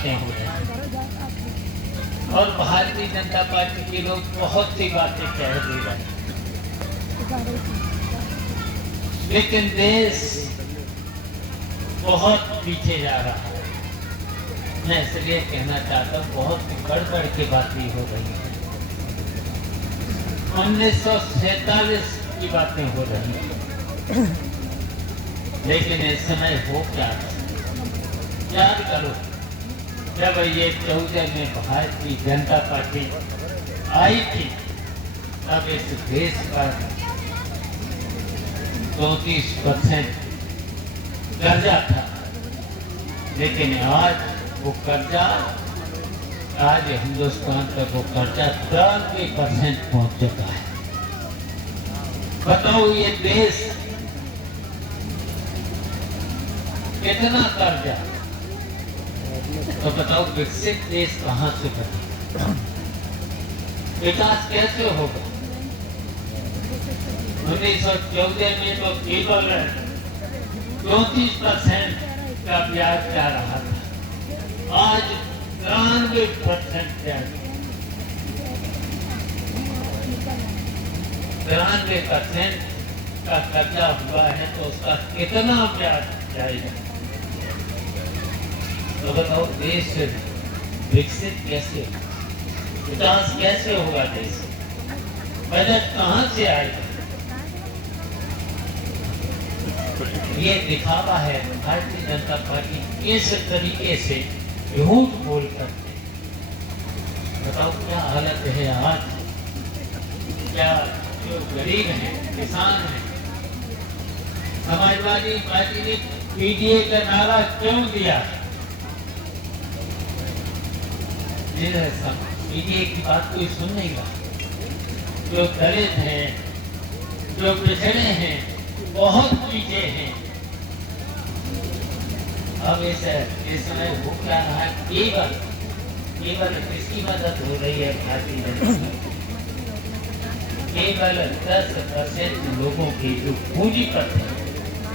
बातें हो रही हैं और भारतीय जनता पार्टी के लोग बहुत सी बातें कह दे रहे हैं, लेकिन देश बहुत पीछे जा रहा है। मैं इसलिए कहना चाहता हूँ, बहुत बढ़ के बातें हो रही हैं। 1947 की बातें हो रही हैं, लेकिन इस समय हो क्या याद करो, जब ये 14 में भारतीय जनता पार्टी आई थी, तब इस देश पर 34% कर्जा था, लेकिन आज वो कर्जा, आज हिंदुस्तान तक वो कर्जा 93% पहुंच चुका है। बताओ ये देश कितना कर्जा, तो बताओ विकसित देश कहां से बने, विकास कैसे होगा? 1914 में तो केवल 34% का ब्याज जा रहा था, आज 93% ब्याज, 93% का कर्जा हुआ है, तो उसका कितना ब्याज जाएगा? तो बताओ देश विकसित कैसे, विकास कैसे होगा? देश बजट कहां से आएगा? ये दिखावा है भारतीय जनता पार्टी इस तरीके से झूठ बोल करके। बताओ क्या हालत है आज, क्या जो गरीब हैं, किसान हैं, समाजवादी पार्टी ने पीडीए का नारा क्यों दिया? पीडीए की बात कोई सुन नहीं रहा। जो दलित हैं, जो पिछड़े हैं, बहुत पीछे हैं, अब इस समय हो क्या रहा है? केवल किसकी मदद हो रही है? भारतीय जनता पार्टी केवल 10% लोगों की जो पूंजीपति है,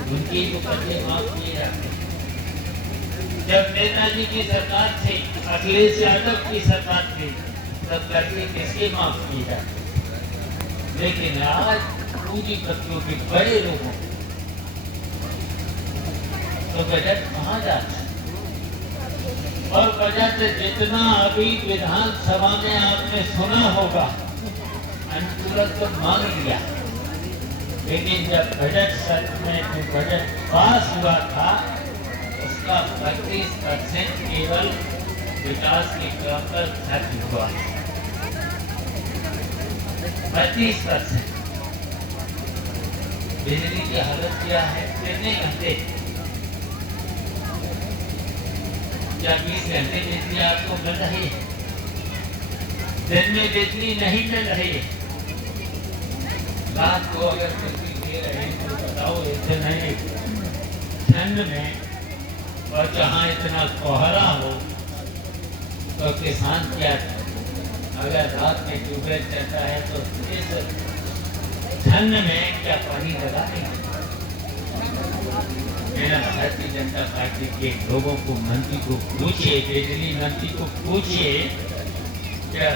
उनकी जो कर्जे माफ किए जाते हैं। जब नेताजी की सरकार थी, अखिलेश यादव की सरकार थी, तब कर्जे किसके माफ किए जाते? लेकिन आज पूंजीपतियों के बड़े लोगों तो बजट कहाँ जाता है? और बजट जितना अभी विधानसभा में आपने सुना होगा, अनुपूरक तो मांग लिया, लेकिन जब बजट सत्र में जो बजट पास हुआ था, उसका 32% केवल विकास के क्रम पर खर्च हुआ। 32%। बिजली की हालत क्या है? कितने घंटे, क्या 20 घंटे बिजली आपको मिल रही है? दिन में बिजली नहीं मिल रही है। रात को अगर बिजली दे रहे हैं तो बताओ, इतने ठंड में और जहाँ इतना कोहरा हो, तो किसान क्या, अगर रात में ट्यूबवेल चलता है तो इस ठंड में क्या पानी लगा नहीं? मेरा भारतीय जनता पार्टी के लोगों को, मंत्री को पूछिए, बिजली मंत्री को पूछिए, क्या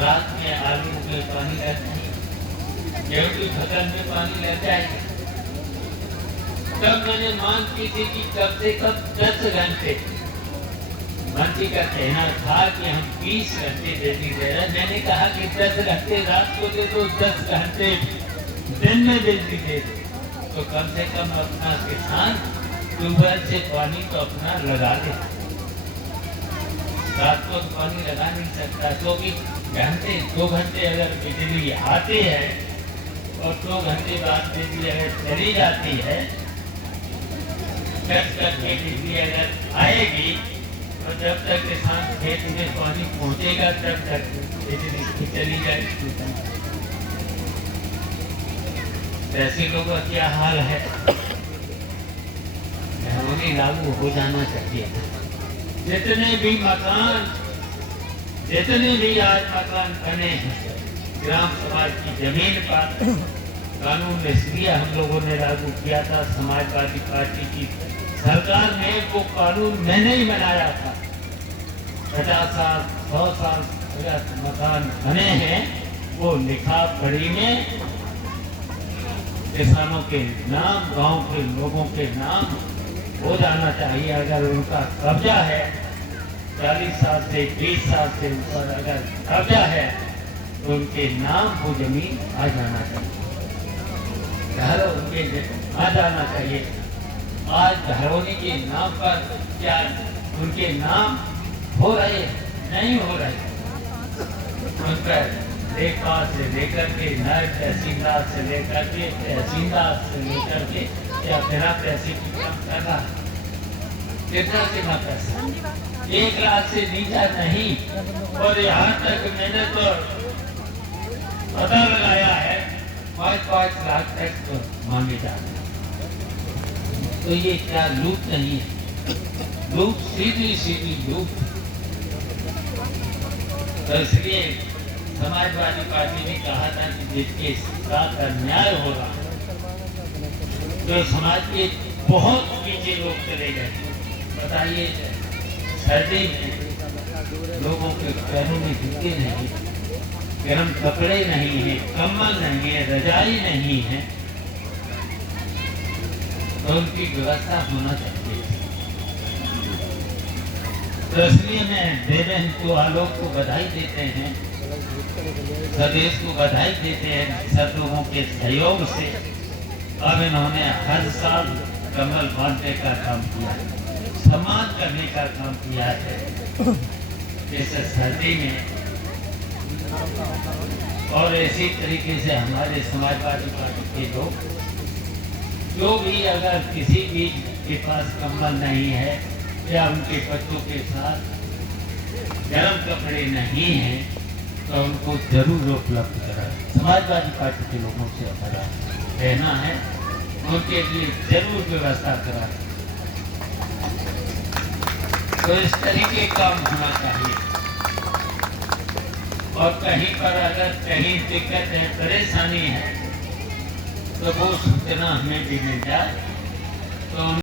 रात में आलू में पानी लग जाए, गेहूं की फसल में पानी लग जाएगा? तब मैंने मांग की थी कि कम से कम 10 घंटे, मंत्री का कहना था कि हम 20 घंटे बिजली दे रहे हैं। मैंने कहा कि 10 घंटे रात को दे दो, 10 घंटे दिन में बिजली दे दो, तो कम से कम अपना किसान ट्यूबवेल से पानी तो अपना लगा ले। रात को तो पानी लगा नहीं सकता, तो भी घंटे 2 घंटे अगर बिजली आती है और 2 घंटे बाद बिजली अगर चली जाती है, कट करके बिजली अगर आएगी, तो जब तक किसान खेत में पानी पहुंचेगा तब तक बिजली चली जाएगी। ऐसे लोगों का क्या हाल है? उन्हें लागू हो जाना चाहिए। जितने भी आज मकान बने हैं ग्राम समाज की जमीन पर, कानून इसलिए हम लोगों ने लागू किया था, समाजवादी पार्टी की सरकार ने वो कानून मैंने ही बनाया था। 50 साल 100 साल अगर मकान बने हैं वो लिखा पढ़ी में किसानों के नाम, गांव के लोगों के नाम हो जाना चाहिए। अगर उनका कब्जा है 40 साल से 20 साल से ऊपर अगर कब्जा है तो उनके नाम वो जमीन आ जाना चाहिए, घर उनके आ जाना चाहिए। आज घरौनी के नाम पर क्या उनके नाम हो रहे नहीं हो रहे? उन पर लेखपाल से लेकर के नायब तहसीलदार से लेकर के तहसीलदार से लेकर के या बिना पैसे की काम कर रहा है। कितना पैसा 1 लाख से नीचा नहीं। और यहाँ तक मैंने तो पता लगाया है 5-5 लाख तक तो मांगे जाते हैं। तो ये क्या लूट नहीं है? लूट सीधी लूट। तो इसलिए समाजवादी पार्टी ने कहा था कि जिसके साथ अन्याय हो रहा तो समाज के बहुत पीछे लोग चले गए। बताइए सर्दी में लोगों के पैरों में जूते नहीं, गर्म कपड़े नहीं है, कम्बल नहीं है, रजाई नहीं है, तो उनकी व्यवस्था होना चाहिए। तो इसलिए मैं देवेंद्र को आलोक को बधाई देते हैं, स्वदेश को बधाई देते हैं। सब लोगों के सहयोग से अब इन्होंने हर साल कमल बांधने का काम किया है, सम्मान करने का काम किया है। जैसे सर्दी में और इसी तरीके से हमारे समाजवादी पार्टी के लोग जो भी अगर किसी भी के पास कम्बल नहीं है या उनके बच्चों के साथ गर्म कपड़े नहीं हैं तो उनको जरूर उपलब्ध कराएं। समाजवादी पार्टी के लोगों से हमारा कहना है उनके लिए जरूर व्यवस्था कराएं। तो इस तरीके काम होना चाहिए। और कहीं पर अगर कहीं दिक्कत है, परेशानी है तो वो सूचना हमें भी मिल जाए तो